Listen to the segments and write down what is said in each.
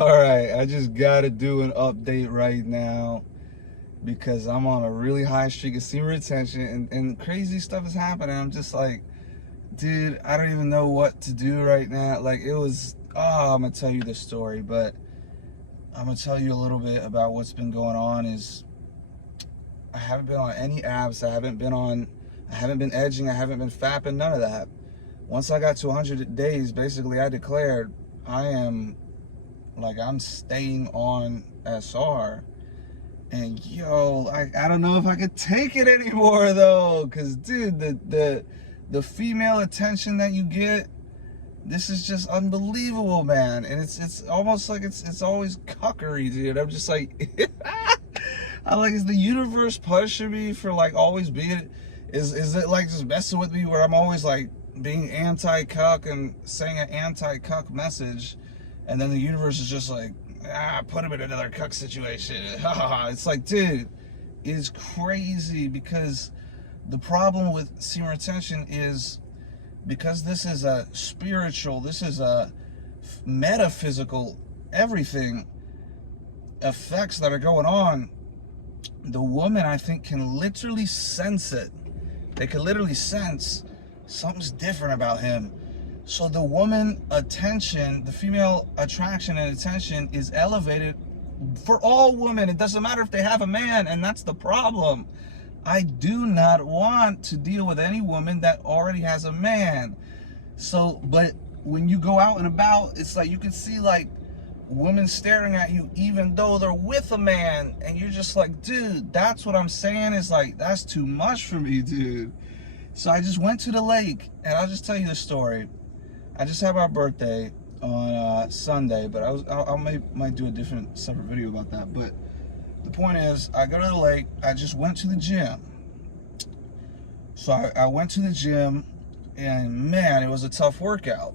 All right, I just gotta do an update right now because I'm on a really high streak of semen retention and crazy stuff is happening. I'm just like, dude, I don't even know what to do right now. Like it was, I'm gonna tell you the story, but I'm gonna tell you a little bit about what's been going on. Is I haven't been on any apps. I haven't been edging. I haven't been fapping. None of that. Once I got to 100 days, basically, I declared I'm staying on SR. And yo, I don't know if I could take it anymore though, cause dude, the female attention that you get, this is just unbelievable, man. And it's almost like it's always cuckery, dude. I'm just like, is the universe punishing me for like always being? Is it like just messing with me where I'm always like being anti-cuck and saying an anti-cuck message, and then the universe is just like, put him in another cuck situation. It's like, dude, it's crazy because the problem with semen retention is because this is a spiritual, this is a metaphysical, everything effects that are going on. The woman, I think, can literally sense it. They can literally sense something's different about him. So the woman attention, the female attraction and attention is elevated for all women. It doesn't matter if they have a man, and that's the problem. I do not want to deal with any woman that already has a man. So, but when you go out and about, it's like you can see like women staring at you even though they're with a man, and you're just like, dude, that's what I'm saying, is like, that's too much for me, dude. So I just went to the lake, and I'll just tell you the story. I just had my birthday on Sunday, but I might do a different separate video about that. But the point is, I go to the lake. I just went to the gym. So I went to the gym, and man, it was a tough workout.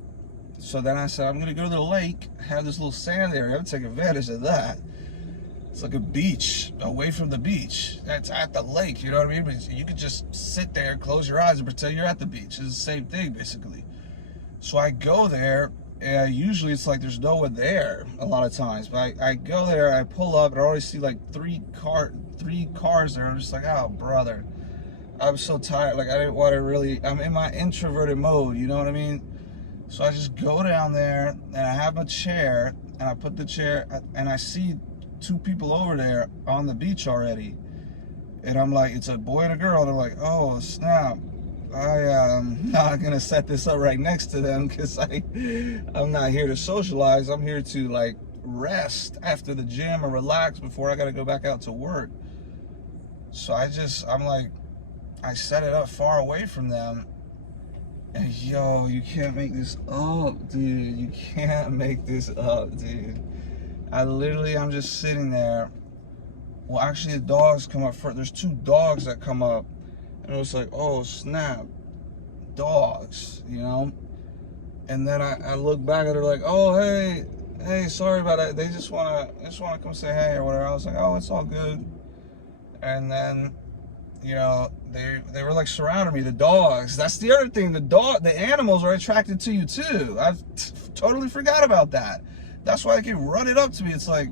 So then I said, I'm gonna go to the lake, have this little sand area. I'm gonna take advantage of that. It's like a beach away from the beach. That's at the lake, you know what I mean? You could just sit there, close your eyes, and pretend you're at the beach. It's the same thing, basically. So I go there, and usually it's like there's no one there a lot of times. But I go there, I pull up, and I always see like three cars there. I'm just like, oh, brother. I'm so tired. Like, I didn't want to really, I'm in my introverted mode, you know what I mean? So I just go down there, and I have a chair, and I put the chair, and I see two people over there on the beach already. And I'm like, it's a boy and a girl. They're like, oh, snap. I am not gonna set this up right next to them because I'm not here to socialize. I'm here to like rest after the gym or relax before I gotta go back out to work. So I'm like, I set it up far away from them. And yo, you can't make this up, dude. You can't make this up, dude. I'm just sitting there. Well, actually, the dogs come up first. There's two dogs that come up. And it was like, oh, snap. Dogs, you know? And then I look back and they're like, oh, hey, sorry about that. They just wanna come say hey or whatever. I was like, oh, it's all good. And then, you know, they were like surrounding me, the dogs. That's the other thing. The animals are attracted to you too. I've totally forgot about that. That's why they keep running up to me. It's like,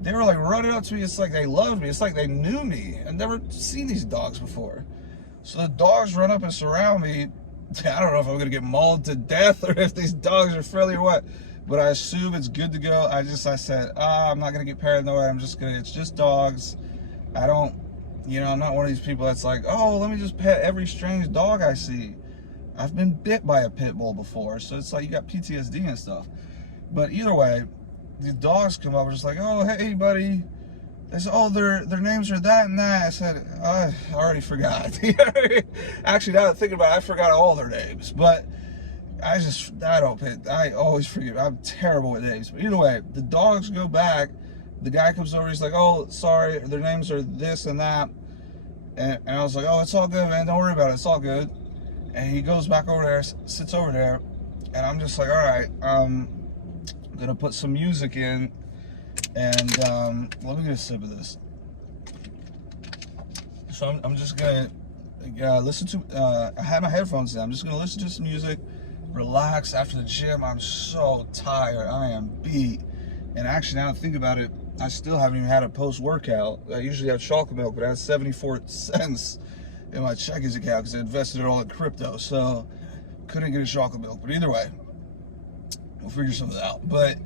they were like running up to me. It's like they loved me. It's like they knew me. I've never seen these dogs before. So the dogs run up and surround me. I don't know if I'm gonna get mauled to death or if these dogs are friendly or what, but I assume it's good to go. I said, I'm not gonna get paranoid. It's just dogs. I don't, I'm not one of these people that's like, oh, let me just pet every strange dog I see. I've been bit by a pit bull before, so it's like you got PTSD and stuff. But either way, the dogs come up and just like, oh, hey, buddy. They said, oh, their names are that and that. I said, I already forgot. Actually, now that I'm thinking about it, I forgot all their names. But I always forget. I'm terrible with names. But either way, the dogs go back. The guy comes over. He's like, oh, sorry, their names are this and that. And I was like, oh, it's all good, man. Don't worry about it. It's all good. And he goes back over there, sits over there. And I'm just like, all right, I'm going to put some music in. And let me get a sip of this. So I'm just gonna listen to. I had my headphones in. I'm just gonna listen to some music, relax after the gym. I'm so tired. I am beat. And actually, now that I think about it, I still haven't even had a post-workout. I usually have chocolate milk, but I had 74 cents in my checkings account because I invested it all in crypto. So couldn't get a chocolate milk. But either way, we'll figure something out. But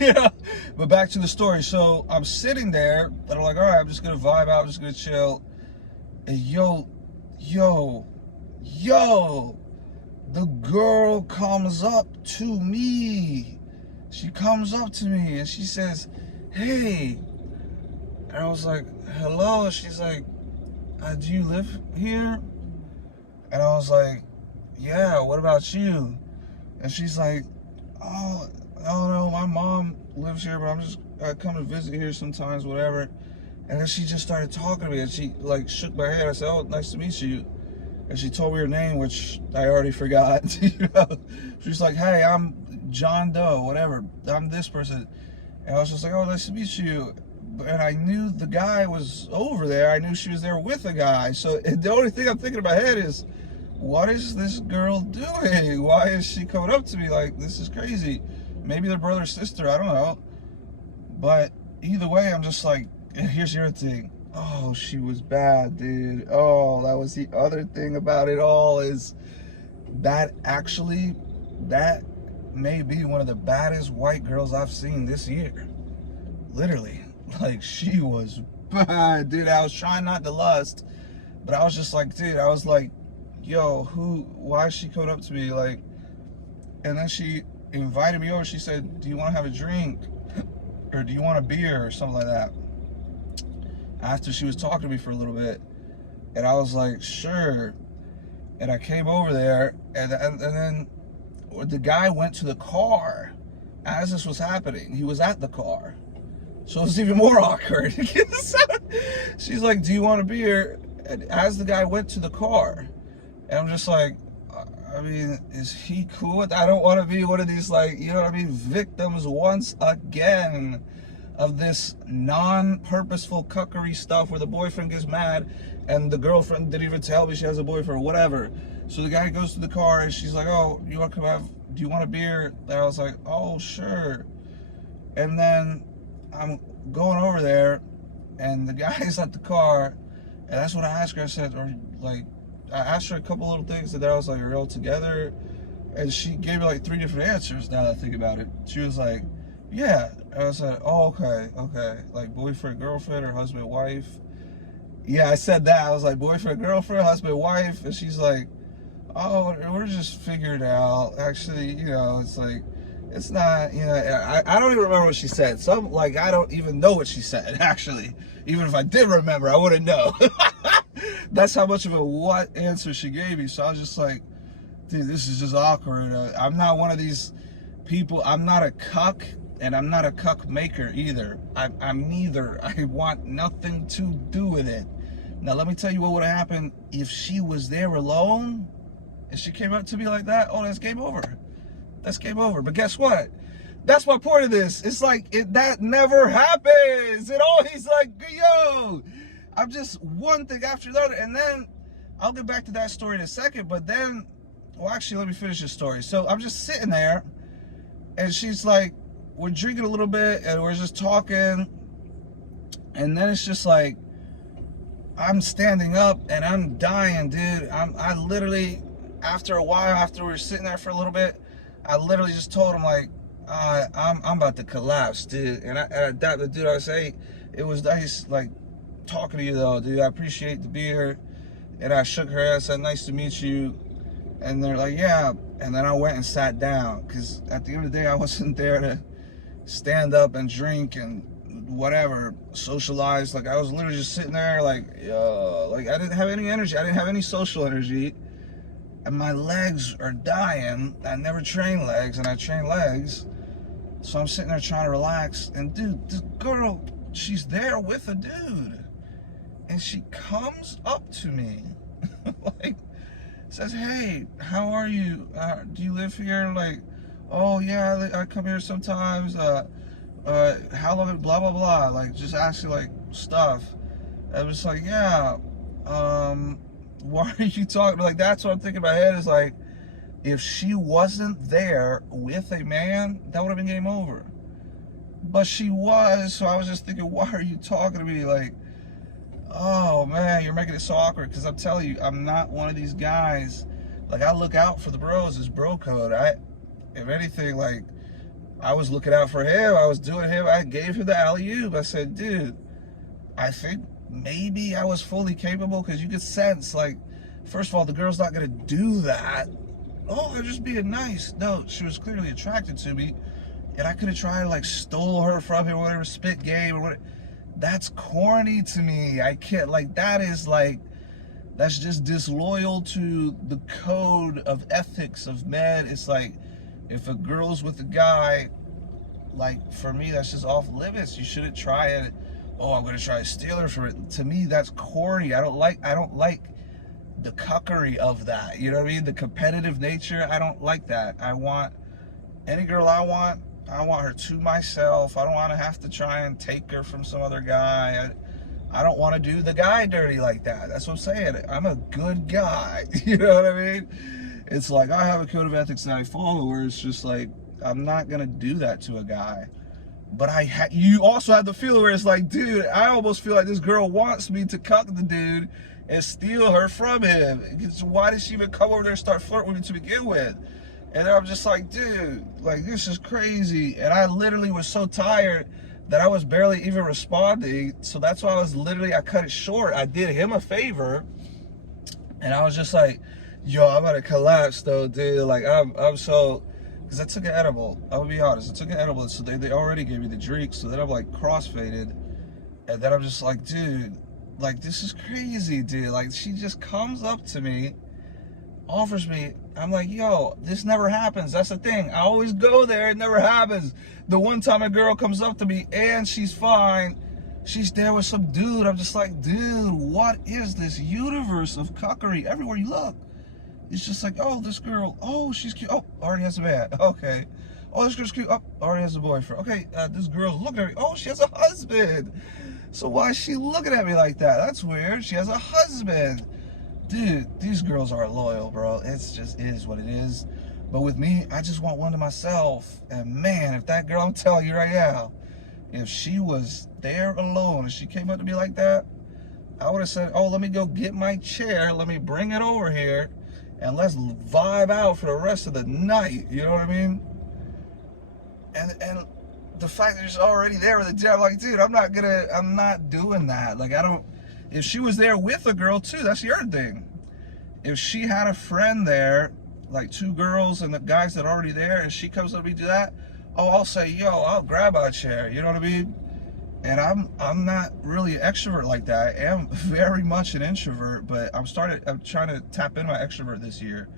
yeah, but back to the story. So I'm sitting there and I'm like, all right, I'm just gonna vibe out, I'm just gonna chill. And yo, the girl comes up to me. She comes up to me and she says, hey. And I was like, hello. She's like, do you live here? And I was like, yeah, what about you? And she's like, oh no, my mom lives here, but I come to visit here sometimes, whatever. And then she just started talking to me, and she like shook my hand. I said, oh, nice to meet you. And she told me her name, which I already forgot. You know? She's like, hey, I'm John Doe, whatever. I'm this person. And I was just like, oh, nice to meet you. And I knew the guy was over there. I knew she was there with a guy. So the only thing I'm thinking in my head is, what is this girl doing? Why is she coming up to me like, this is crazy? Maybe they're brother or sister, I don't know. But either way, I'm just like, here's the other thing. Oh, she was bad, dude. Oh, that was the other thing about it all, is that actually, that may be one of the baddest white girls I've seen this year. Literally. Like, she was bad, dude. I was trying not to lust, but I was just like, dude, I was like, yo, why is she coming up to me? Like, and then she invited me over. She said, do you want to have a drink? Or do you want a beer or something like that? After she was talking to me for a little bit. And I was like, sure. And I came over there, and then the guy went to the car as this was happening. He was at the car. So it was even more awkward. She's like, do you want a beer? And as the guy went to the car. And I'm just like, I mean, is he cool with that? I don't want to be one of these, like, you know what I mean, victims once again of this non-purposeful cuckery stuff where the boyfriend gets mad and the girlfriend didn't even tell me she has a boyfriend or whatever. So the guy goes to the car and she's like, oh, do you want a beer? And I was like, oh, sure. And then I'm going over there and the guy's at the car, and that's what I asked her. I said, or like, I asked her a couple little things, and then I was like, are you all together? And she gave me like 3 different answers now that I think about it. She was like, yeah. And I said, oh, okay. Like boyfriend, girlfriend, or husband, wife? Yeah, I said that. I was like, boyfriend, girlfriend, husband, wife? And she's like, oh, we're just figuring it out. Actually, you know, it's like, it's not, you know, I don't even remember what she said. Like, I don't even know what she said, actually. Even if I did remember, I wouldn't know. That's how much of a what answer she gave me. So I was just like, dude, this is just awkward. I'm not one of these people. I'm not a cuck, and I'm not a cuck maker either. I'm neither. I want nothing to do with it. Now, let me tell you what would have happened if she was there alone and she came up to me like that. Oh, that's game over. That's game over. But guess what? That's my point of this. It's like, that never happens. It always like, yo, I'm just one thing after the other. And then I'll get back to that story in a second. But then, well, actually, let me finish this story. So I'm just sitting there, and she's like, we're drinking a little bit, and we're just talking. And then it's just like, I'm standing up, and I'm dying, dude. I literally, after a while, after we were sitting there for a little bit, I literally just told him, like, I'm about to collapse, dude. And the dude, I was saying, it was nice, like, talking to you, though, dude. I appreciate the beer. And I shook her hand, said, nice to meet you. And they're like, yeah. And then I went and sat down, because at the end of the day, I wasn't there to stand up and drink and whatever, socialize. Like, I was literally just sitting there, like, like, I didn't have any energy. I didn't have any social energy. And my legs are dying. I never train legs, and I train legs. So I'm sitting there trying to relax. And dude, this girl, she's there with a dude. And she comes up to me, like, says, hey, how are you? Do you live here? Like, oh yeah, I come here sometimes. How long? Blah blah blah. Like, just asking like stuff. I was like, yeah. Why are you talking? Like, that's what I'm thinking in my head, is like, if she wasn't there with a man, that would have been game over. but she was. So I was just thinking, why are you talking to me? Like, oh man, you're making it so awkward. Because I'm telling you, I'm not one of these guys. Like, I look out for the bros. It's bro code. If anything, like, I was looking out for him. I was doing him. I gave him the alley-oop. I said, dude, I think maybe I was fully capable, because you could sense, like, first of all, the girl's not going to do that. Oh, they're just being nice. No, she was clearly attracted to me, and I could have tried to, like, stole her from him or whatever, spit game or whatever. That's corny to me. I can't, like, that is, like, that's just disloyal to the code of ethics of men. It's like, if a girl's with a guy, like, for me, that's just off limits. You shouldn't try it. Oh, I'm gonna try to steal her from it. To me, that's corny. I don't like the cuckery of that. You know what I mean? The competitive nature. I don't like that. I want any girl I want her to myself. I don't want to have to try and take her from some other guy. I don't want to do the guy dirty like that. That's what I'm saying. I'm a good guy. You know what I mean? It's like, I have a code of ethics that I follow, where it's just like, I'm not going to do that to a guy. But you also have the feeling where it's like, dude, I almost feel like this girl wants me to cuck the dude and steal her from him. Why did she even come over there and start flirting with me to begin with? And I'm just like, dude, like, this is crazy. And I literally was so tired that I was barely even responding. So that's why I cut it short. I did him a favor, and I was just like, yo, I'm about to collapse though, dude. Like, I'm so, because I took an edible. I'm gonna be honest, I took an edible, so they already gave me the drink. So then I'm like crossfaded, and then I'm just like, dude, like, this is crazy, dude. Like, she just comes up to me, offers me. I'm like, yo, this never happens. That's the thing. I always go there. It never happens. The one time a girl comes up to me and she's fine, she's there with some dude. I'm just like, dude, what is this universe of cuckery? Everywhere you look, it's just like, oh, this girl, oh, she's cute. Oh, already has a man. Okay. Oh, this girl's cute. Oh, already has a boyfriend. Okay, this girl's looking at me. Oh, she has a husband. So why is she looking at me like that? That's weird. She has a husband. Dude, these girls are loyal, bro. It's just is what it is. But with me, I just want one to myself. And man, if that girl, I'm telling you right now, if she was there alone and she came up to me like that, I would have said, oh, let me go get my chair. Let me bring it over here, and let's vibe out for the rest of the night. You know what I mean? And the fact that she's already there with the chair, I'm like, dude, I'm not doing that. Like, if she was there with a girl too, that's your thing. If she had a friend there, like two girls and the guys that are already there, and she comes up to me do that, oh, I'll say, yo, I'll grab a chair. You know what I mean? And I'm not really an extrovert like that. I am very much an introvert, but I'm trying to tap into my extrovert this year.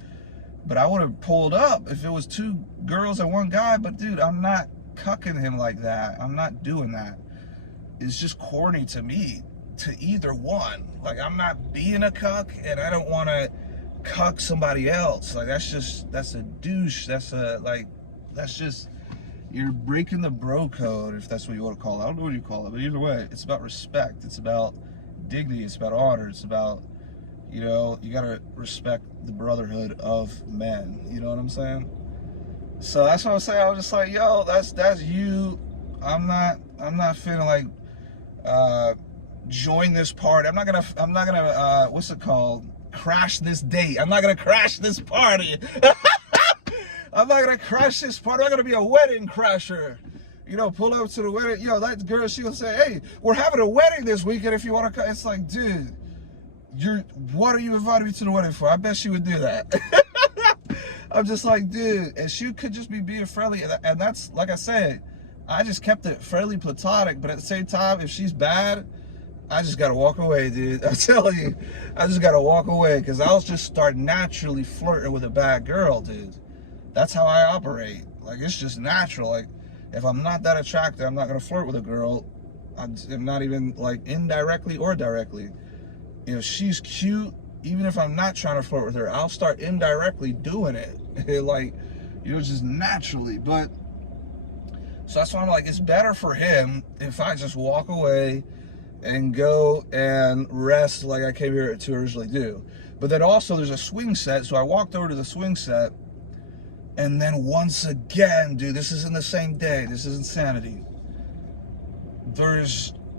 But I would have pulled up if it was two girls and one guy. But dude, I'm not cucking him like that. I'm not doing that. It's just corny to me, to either one. Like, I'm not being a cuck, and I don't want to cuck somebody else. Like, that's a douche. That's just, you're breaking the bro code, if that's what you want to call it. I don't know what you call it, but either way, it's about respect. It's about dignity. It's about honor. It's about, you know, you got to respect the brotherhood of men. You know what I'm saying? So that's what I'm saying. I was just like, yo, that's you. I'm not feeling like join this party. I'm not gonna what's it called? Crash this date. I'm not gonna crash this party. I'm not gonna crash this party. I'm not gonna be a wedding crasher. You know, pull up to the wedding. Yo, that girl, she'll say, hey, we're having a wedding this weekend if you want to come. It's like, dude, what are you inviting me to the wedding for? I bet she would do that. I'm just like, dude, and she could just be being friendly. And that's, like I said, I just kept it fairly platonic. But at the same time, if she's bad, I just gotta walk away, dude. I'm telling you, I just gotta walk away, because I'll just start naturally flirting with a bad girl, dude. That's how I operate. Like, it's just natural. Like, if I'm not that attractive, I'm not gonna flirt with a girl. I'm not even, like, indirectly or directly. If she's cute, even if I'm not trying to flirt with her, I'll start indirectly doing it. Like, you know, just naturally. But so that's why I'm like, it's better for him if I just walk away and go and rest like I came here to originally do. But then also there's a swing set, so I walked over to the swing set, and then once again, dude, this isn't the same day. This is insanity.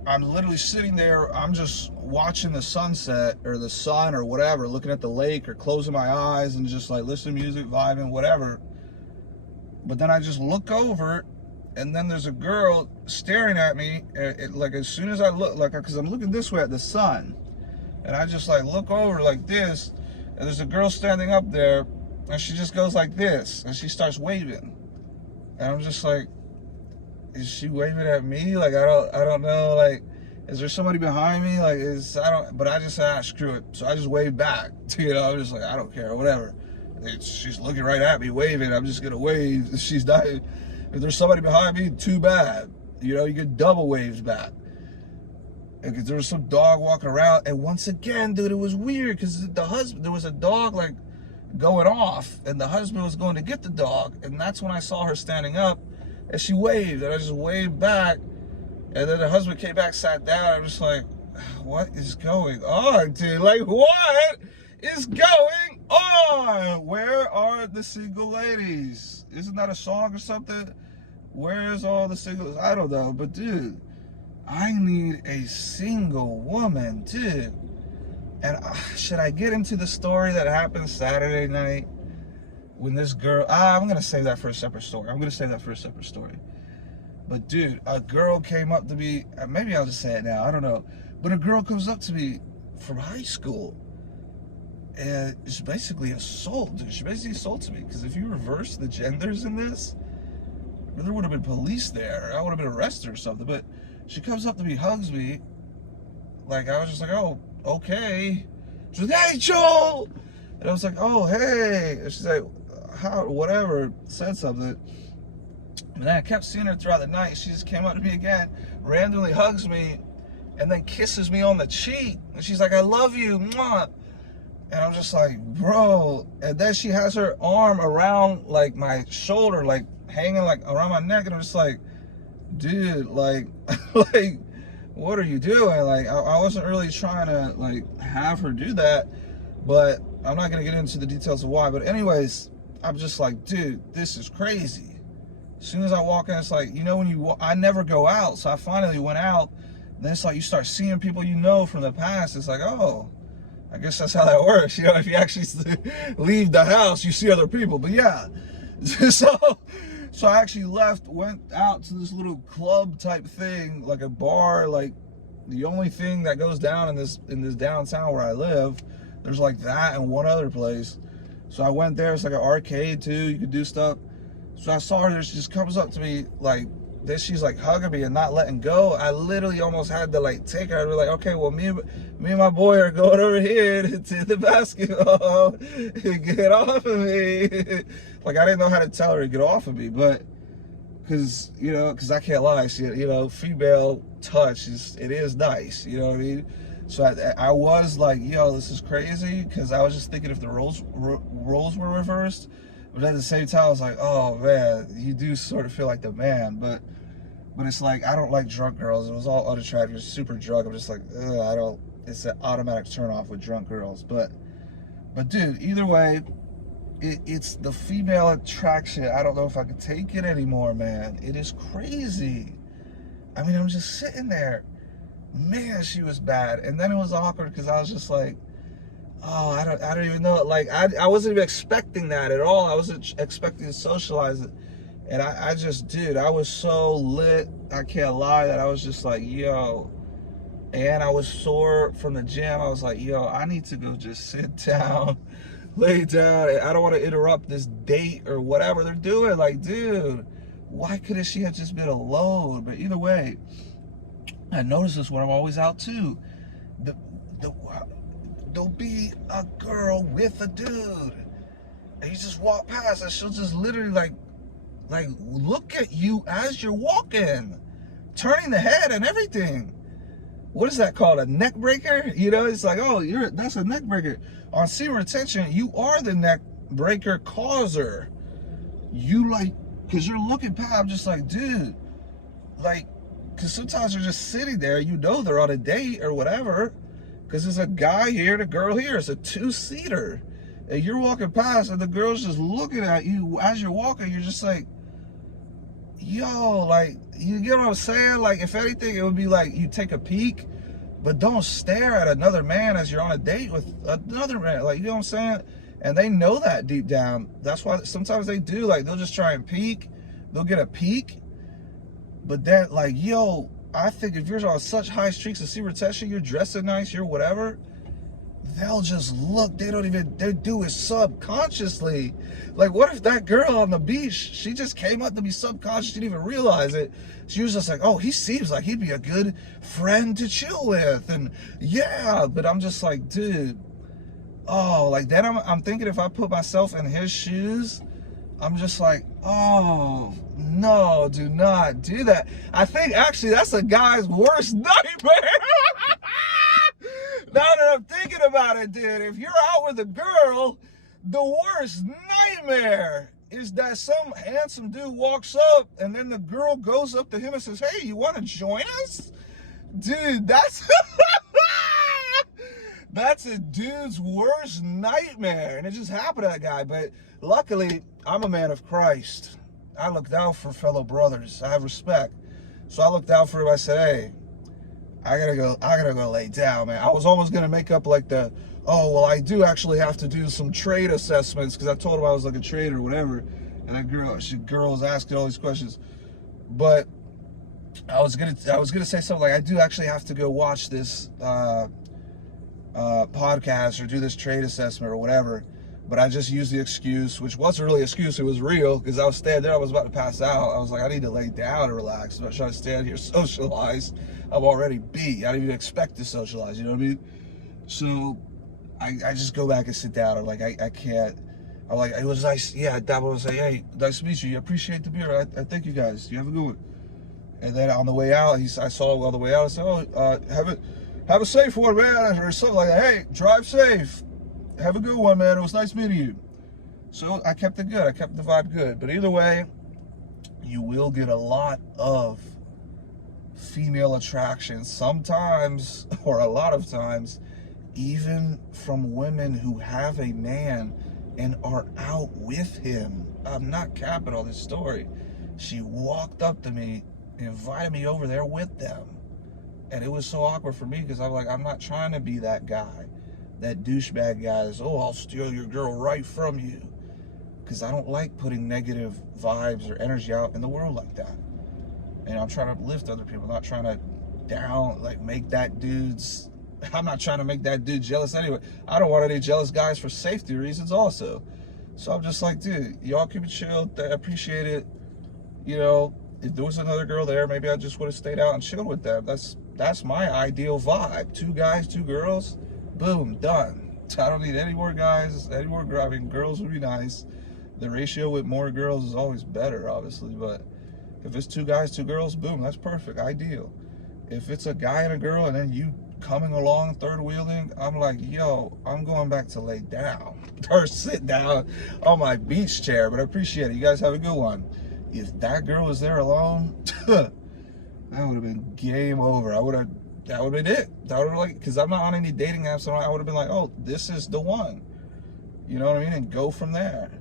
I'm literally sitting there, I'm just watching the sunset or the sun or whatever, looking at the lake or closing my eyes and just like listening to music, vibing, whatever. But then I just look over, and then there's a girl staring at me, like as soon as I look, like, because I'm looking this way at the sun, and I just like look over like this, and there's a girl standing up there, and she just goes like this, and she starts waving, and I'm just like, is she waving at me? Like, I don't know, like, is there somebody behind me? Like, but I just said, screw it. So I just waved back, you know, I'm just like, I don't care, whatever. She's looking right at me, waving, I'm just gonna wave. She's not, if there's somebody behind me, too bad. You know, you get double waves back. And there was some dog walking around, and once again, dude, it was weird, because there was a dog, like, going off, and the husband was going to get the dog, and that's when I saw her standing up, and she waved, and I just waved back, and then the husband came back, sat down. I'm just like, what is going on, dude? Like, what is going on? Where are the single ladies? Isn't that a song or something? Where's all the singles? I don't know, but dude, I need a single woman, dude. And should I get into the story that happened Saturday night? When this girl, I'm going to save that for a separate story. But dude, a girl came up to me, maybe I'll just say it now, I don't know. But a girl comes up to me from high school, and it's basically assault, dude. She basically assaulted me, because if you reverse the genders in this, there would have been police there. I would have been arrested or something. But she comes up to me, hugs me, like, I was just like, oh, okay. She's like, hey, Joel! And I was like, oh, hey. And she's like, how, whatever, said something. And then I kept seeing her throughout the night. She just came up to me again, randomly hugs me, and then kisses me on the cheek. And she's like, I love you, mwah. And I'm just like, bro. And then she has her arm around, like, my shoulder, like, hanging, like, around my neck. And I'm just like, dude, like, like, what are you doing? Like, I wasn't really trying to, like, have her do that. But I'm not going to get into the details of why. But anyways, I'm just like, dude, this is crazy. As soon as I walk in, it's like, you know, when I never go out. So I finally went out. Then it's like you start seeing people you know from the past. It's like, oh, I guess that's how that works. You know, if you actually leave the house, you see other people. But yeah, so I actually went out to this little club type thing, like a bar, like the only thing that goes down in this downtown where I live. There's like that and one other place. So I went there. It's like an arcade too. You could do stuff. So I saw her there. She just comes up to me like this. She's like hugging me and not letting go. I literally almost had to like take her. I'd be like, okay, well, me and my boy are going over here to the basketball. Get off of me. Like, I didn't know how to tell her to get off of me, but because I can't lie. She, female touch it is nice. You know what I mean? So I was like, yo, this is crazy, because I was just thinking if the roles were reversed. But at the same time, I was like, oh man, you do sort of feel like the man. But it's like, I don't like drunk girls. It was all unattractive, super drunk. I'm just like, ugh, it's an automatic turn off with drunk girls. But dude, either way, it's the female attraction. I don't know if I can take it anymore, man. It is crazy. I mean, I'm just sitting there. Man, she was bad. And then it was awkward because I was just like, oh, I don't even know. Like, I wasn't even expecting that at all. I wasn't expecting to socialize it. And I just, dude, I was so lit. I can't lie that I was just like, yo. And I was sore from the gym. I was like, yo, I need to go just sit down, lay down. I don't want to interrupt this date or whatever they're doing. Like, dude, why couldn't she have just been alone? But either way, I notice this when I'm always out too. There'll be a girl with a dude, and you just walk past, and she'll just literally like look at you as you're walking, turning the head and everything. What is that called? A neck breaker? You know, it's like, oh, that's a neck breaker. On semen retention, you are the neck breaker causer. You because you're looking past. I'm just like, dude, because sometimes they're just sitting there. They're on a date or whatever. Because there's a guy here and a girl here. It's a two-seater. And you're walking past and the girl's just looking at you as you're walking. You're just like, yo, like, you get what I'm saying? Like, if anything, it would be like you take a peek, but don't stare at another man as you're on a date with another man. Like, you know what I'm saying? And they know that deep down. That's why sometimes they do. Like, they'll just try and peek. They'll get a peek. But then, like, yo, I think if you're on such high streaks of secret testing, you're dressing nice, you're whatever, they'll just look. They do it subconsciously. Like, what if that girl on the beach, she just came up to me subconscious, she didn't even realize it. She was just like, oh, he seems like he'd be a good friend to chill with. And yeah, but I'm just like, dude, oh, like then I'm thinking if I put myself in his shoes, I'm just like, oh, no, do not do that. I think actually that's a guy's worst nightmare. Now that I'm thinking about it, dude, if you're out with a girl, the worst nightmare is that some handsome dude walks up and then the girl goes up to him and says, hey, you want to join us? Dude, that's that's a dude's worst nightmare. And it just happened to that guy. But luckily, I'm a man of Christ. I looked out for fellow brothers. I have respect. So I looked out for him. I said, hey, I gotta go lay down, man. I was almost gonna make up like the, oh, well, I do actually have to do some trade assessments because I told him I was like a trader or whatever. And that girl was asking all these questions. But I was gonna say something like, I do actually have to go watch this podcast or do this trade assessment or whatever. But I just used the excuse, which wasn't really an excuse, it was real, because I was standing there, I was about to pass out. I was like, I need to lay down and relax. I'm not trying to stand here socialize. I'm already beat. I didn't even expect to socialize, you know what I mean? So I just go back and sit down. I'm like, I can't. I'm like, it was nice. Yeah, Dad would say, hey, nice to meet you. You appreciate the beer. I thank you guys. You have a good one. And then on the way out, I saw him on the way out. I said, oh, have a safe one, man, or something like that. Hey, drive safe. Have a good one, man. It was nice meeting you. So I kept it good. I kept the vibe good. But either way, you will get a lot of female attraction sometimes, or a lot of times, even from women who have a man and are out with him. I'm not capping on this story. She walked up to me, invited me over there with them. And it was so awkward for me because I'm like, I'm not trying to be that guy. That douchebag guy is, oh, I'll steal your girl right from you. Because I don't like putting negative vibes or energy out in the world like that. And I'm trying to uplift other people, not trying to make that dude's, I'm not trying to make that dude jealous anyway. I don't want any jealous guys for safety reasons also. So I'm just like, dude, y'all keep it chill. I appreciate it. You know, if there was another girl there, maybe I just would have stayed out and chilled with them. That's my ideal vibe. 2 guys, 2 girls. Boom, done. I don't need any more guys, any more girls. I mean, girls would be nice. The ratio with more girls is always better, obviously, but if it's 2 guys, 2 girls, boom, that's perfect, ideal. If it's a guy and a girl and then you coming along, third wheeling, I'm like, yo, I'm going back to lay down or sit down on my beach chair, but I appreciate it. You guys have a good one. If that girl was there alone, that would have been game over. That would have been it. That would have because I'm not on any dating apps, so I would have been like, oh, this is the one. You know what I mean? And go from there.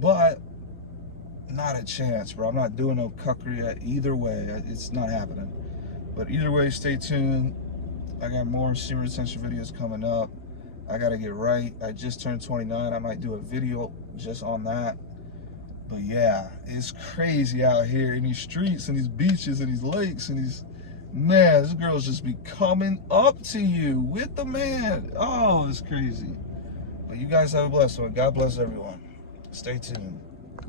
But not a chance, bro. I'm not doing no cuckery either way. It's not happening. But either way, stay tuned. I got more semen retention videos coming up. I gotta get right. I just turned 29. I might do a video just on that. But yeah, it's crazy out here in these streets and these beaches and these lakes and these, man, this girls just be coming up to you with the man. Oh, it's crazy. But you guys have a blessed one. God bless everyone. Stay tuned.